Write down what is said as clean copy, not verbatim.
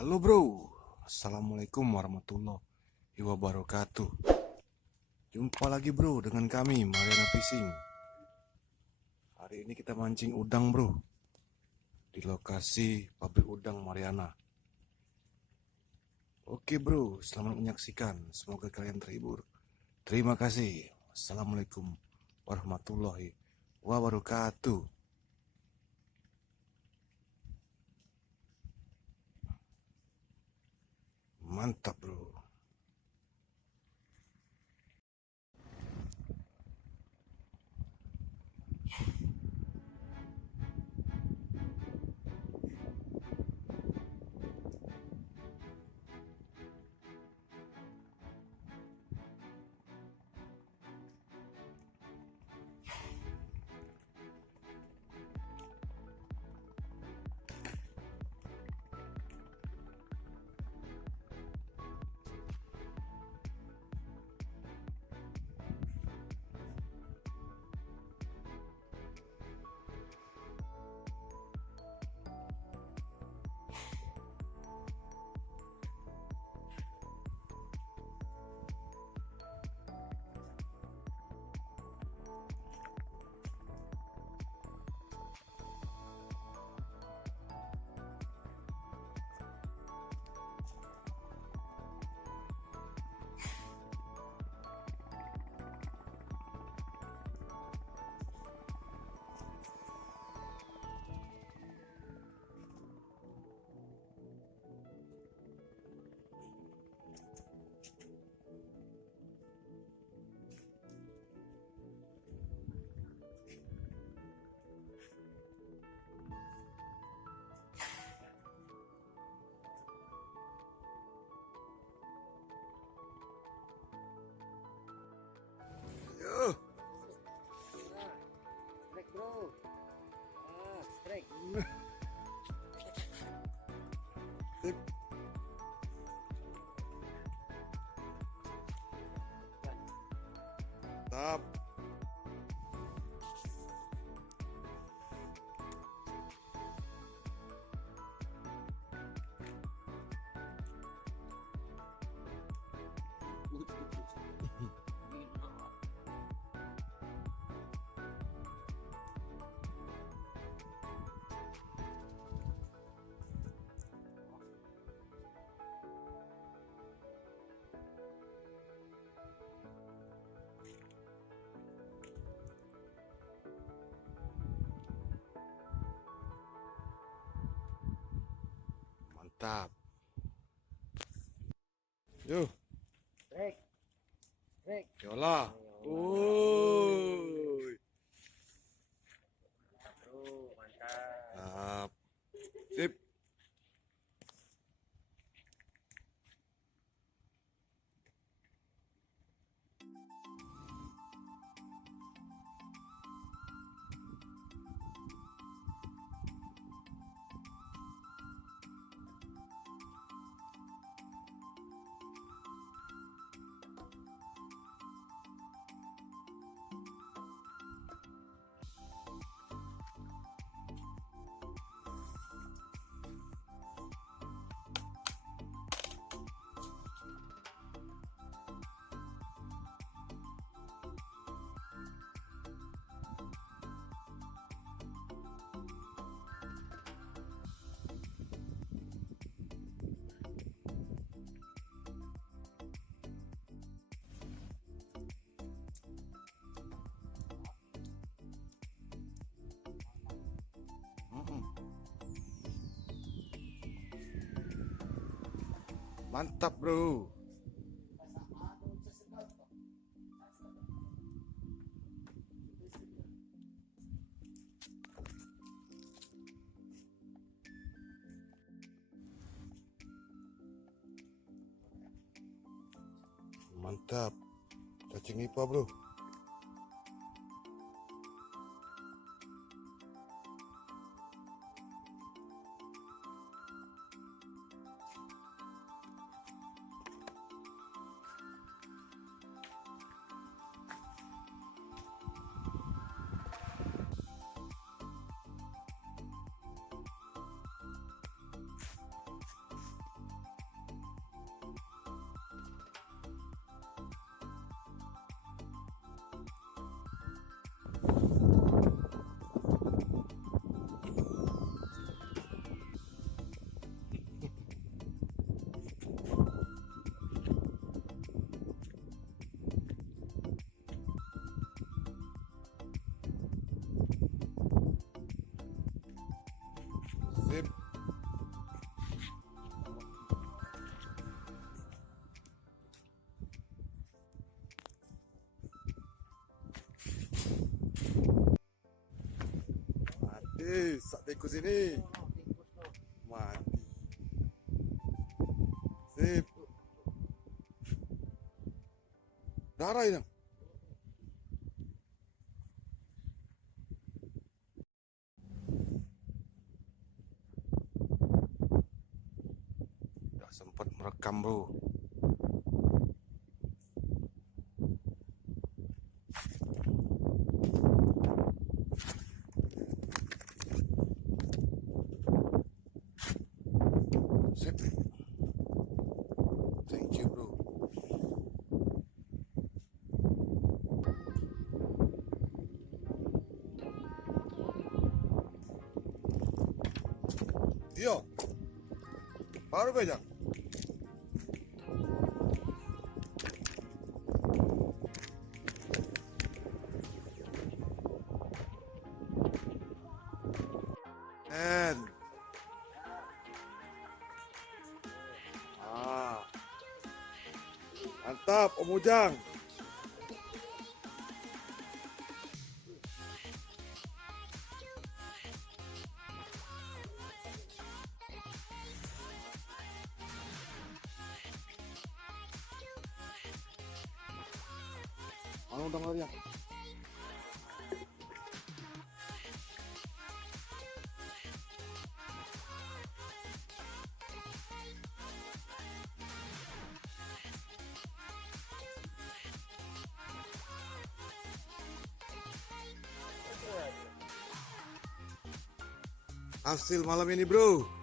Halo bro, Assalamualaikum warahmatullahi wabarakatuh. Jumpa lagi bro dengan kami Mariana Fishing. Hari ini kita mancing udang bro, di lokasi pabrik udang Mariana. Oke bro, selamat menyaksikan, semoga kalian terhibur. Terima kasih. Assalamualaikum warahmatullahi wabarakatuh. Mantap bro. Yo. Strike bro. Strike. Sip. Tap. Mantap. Yo, Strike. Strike. yola. Ayo. Uy. Bro, mantap. Tap. Sip. Mantap bro. Mantap. Cacing nipah bro. sak tikus ini mati. Sip. Darah ini. Udah sempat merekam, bro. Sip. Thank you, bro. Tio, baru pegang. And mantap, Om Ujang. Mana udang lari ya? Hasil malam ini, bro.